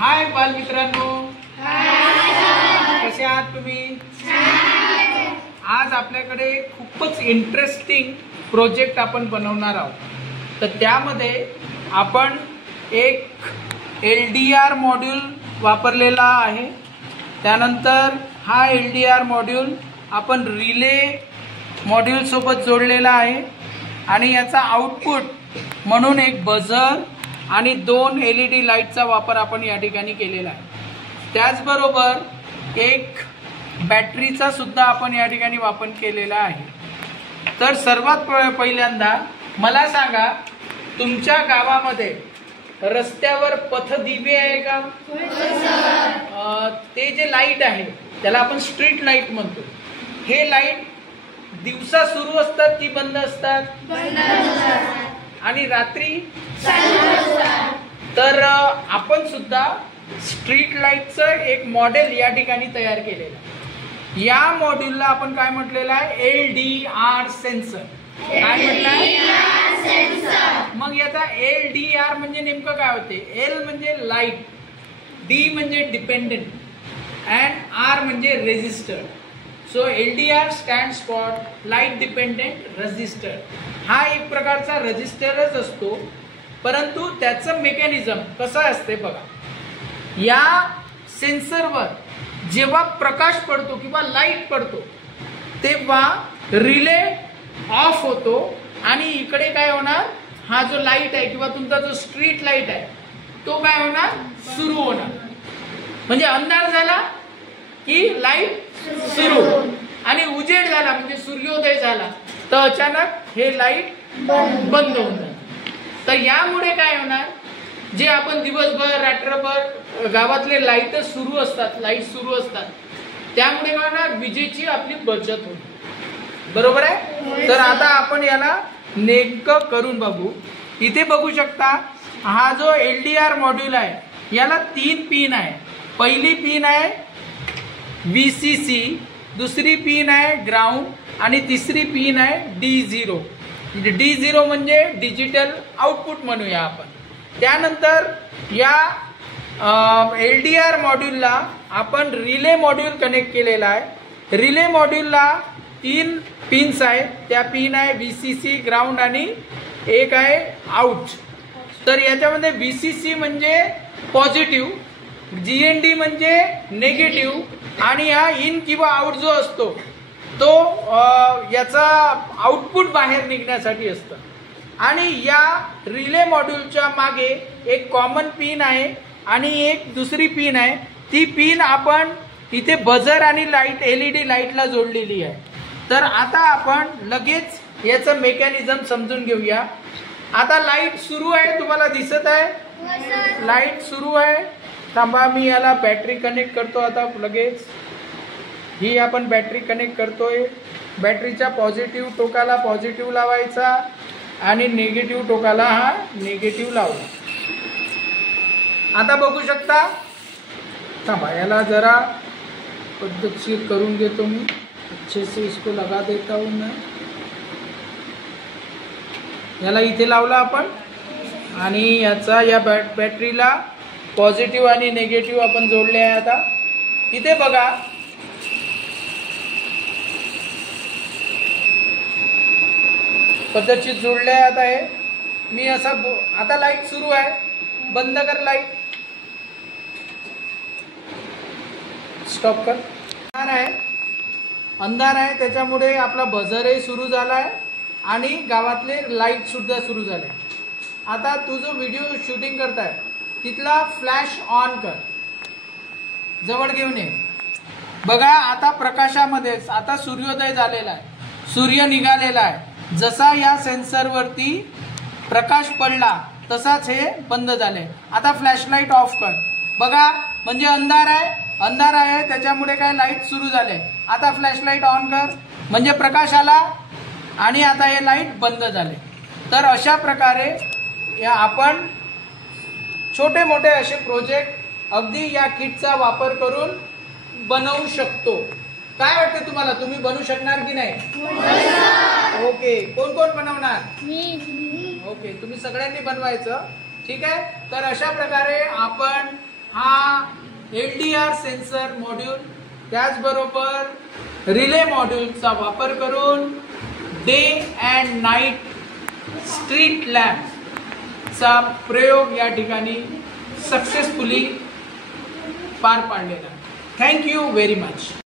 हाय बालमित्रांनो, कसे आहात तुम्ही? आज आपल्याकडे खूपच इंटरेस्टिंग प्रोजेक्ट आपण बनवणार आहोत। तर त्यामध्ये आपण एक LDR मॉड्यूल वापरलेला आहे। त्यानंतर हा LDR मॉड्यूल आपण रिले मॉड्यूल सोबत जोडलेला आहे आणि याचा आउटपुट म्हणून एक बझर आणि 2 LED लाईटचा वापर आपण या ठिकाणी केलेला आहे। त्याचबरोबर एक बॅटरीचा सुद्धा आपण या ठिकाणी वापर केलेला आहे। तर सर्वात पहिल्यांदा मला सांगा, तुमच्या गावामध्ये रस्त्यावर पथदिवे आहे का? ते जे लाईट आहे त्याला आपण स्ट्रीट लाईट म्हणतो। हे लाईट दिवसा सुरू असतात की बंद असतात? आणि रात्री? तर आपण सुद्धा स्ट्रीट लाईटचं एक मॉडेल या ठिकाणी तयार केलेलं आहे। या मॉड्यूलला आपण काय म्हटलेलं आहे? LDR sensor. काय म्हटलंय? मग याचा LDR म्हणजे नेमकं काय होते? L म्हणजे लाईट, D म्हणजे डिपेंडेंट अँड R म्हणजे resistor. So LDR stands for light dependent resistor. हा एक प्रकारचा रेजिस्टरच असतो, परंतु त्याचं मेकॅनिझम कसं असते बघा। या सेन्सरवर जेव्हा प्रकाश पडतो किंवा लाईट पडतो तेव्हा रिले ऑफ होतो आणि इकडे काय होणार? हा जो लाईट आहे किंवा तुमचा जो स्ट्रीट लाईट आहे तो काय होणार? सुरू होणार। म्हणजे अंधार झाला की लाईट सुरू आणि उजेड झाला म्हणजे सूर्योदय झाला तर अचानक हे लाईट बंद होणार। तर यामुळे काय होणार? जे आपण दिवसभर रात्रभर गावातले लाईट सुरू असतात त्यामुळे काय होणार? विजेची आपली बचत होते। बरोबर आहे? तर आता आपण याला नेमकं करून बघू। इथे बघू शकता, हा जो LDR मॉड्यूल आहे याला 3 पिन आहे। पहिली पिन आहे VCC, दुसरी पिन आहे ग्राउंड आणि तिसरी पिन आहे D0। D0 म्हणजे डिजिटल आउटपुट म्हणूया आपण। त्यानंतर या LDR मॉड्यूलला आपण रिले मॉड्यूल कनेक्ट केलेला आहे। रिले मॉड्यूलला 3 पिन्स आहेत। त्या पिन आहे VCC, ग्राउंड आणि एक आहे आउट। तर याच्यामध्ये VCC म्हणजे पॉझिटिव्ह, GND म्हणजे नेगेटिव्ह आणि हा इन किंवा आउट जो असतो तो याचा आउटपुट बाहेर निघण्यासाठी असतं। आणि या रिले मॉड्यूलच्या मागे एक कॉमन पिन आहे आणि एक दुसरी पिन आहे। ती पिन आपण इथे बझर आणि लाईट LED लाईटला जोडलेली आहे। तर आता आपण लगेच याचं मेकॅनिझम समजून घेऊया। आता लाईट सुरू आहे, तुम्हाला दिसत आहे? लाईट सुरू आहे। थांबा, मी याला बॅटरी कनेक्ट करतो आता लगेच। ही आपण बॅटरी कनेक्ट करतोय। बॅटरीच्या पॉझिटिव्ह टोकाला पॉझिटिव्ह लावायचा आणि निगेटिव्ह टोकाला हा निगेटिव्ह लावला। आता बघू शकता, थांबा याला जरा पद्धतशीर करून घेतो मी। अच्छे से इसको लगा देता हूँ मैं। याला इथे लावला आपण आणि याचा या बॅटरीला पॉझिटिव्ह आणि निगेटिव्ह आपण जोडले आहे। आता इथे बघा, पद्धतशीर जोडले आहे। आता हे मी असं आता लाईट सुरू आहे, बंद कर लाईट, स्टॉप कर। अंधार आहे त्याच्यामुळे आपला बझरही सुरू झाला आहे आणि गावातले लाईट सुद्धा सुरू झाले। आता तू जो व्हिडिओ शूटिंग करताय तिथला फ्लॅश ऑन कर, जवळ घेऊन ये। बघा आता प्रकाशामध्ये आता सूर्योदय झालेला आहे, सूर्य निघालेला आहे। जसा या सेन्सरवरती प्रकाश पडला तसाच हे बंद झाले। आता फ्लॅशलाईट ऑफ कर। बघा म्हणजे अंधार आहे त्याच्यामुळे काय लाईट सुरू झाले। आता फ्लॅशलाईट ऑन कर म्हणजे प्रकाश आला आणि आता हे लाईट बंद झाले। तर अशा प्रकारे आपण छोटे मोठे असे प्रोजेक्ट अगदी या किटचा वापर करून बनवू शकतो। काय वाटते तुम्हाला? तुम्ही बनवू शकणार की नाही? ओके, कोण कोण बनवणार? ओके, तुम्ही सगळ्यांनी बनवायचं। ठीक आहे। तर अशा प्रकारे आपण हा LDR सेन्सर मॉड्यूल त्याचबरोबर रिले मॉड्यूलचा वापर करून डे अँड नाईट स्ट्रीट लॅम्पचा प्रयोग या ठिकाणी सक्सेसफुली पार पाडलेला. Thank you very much.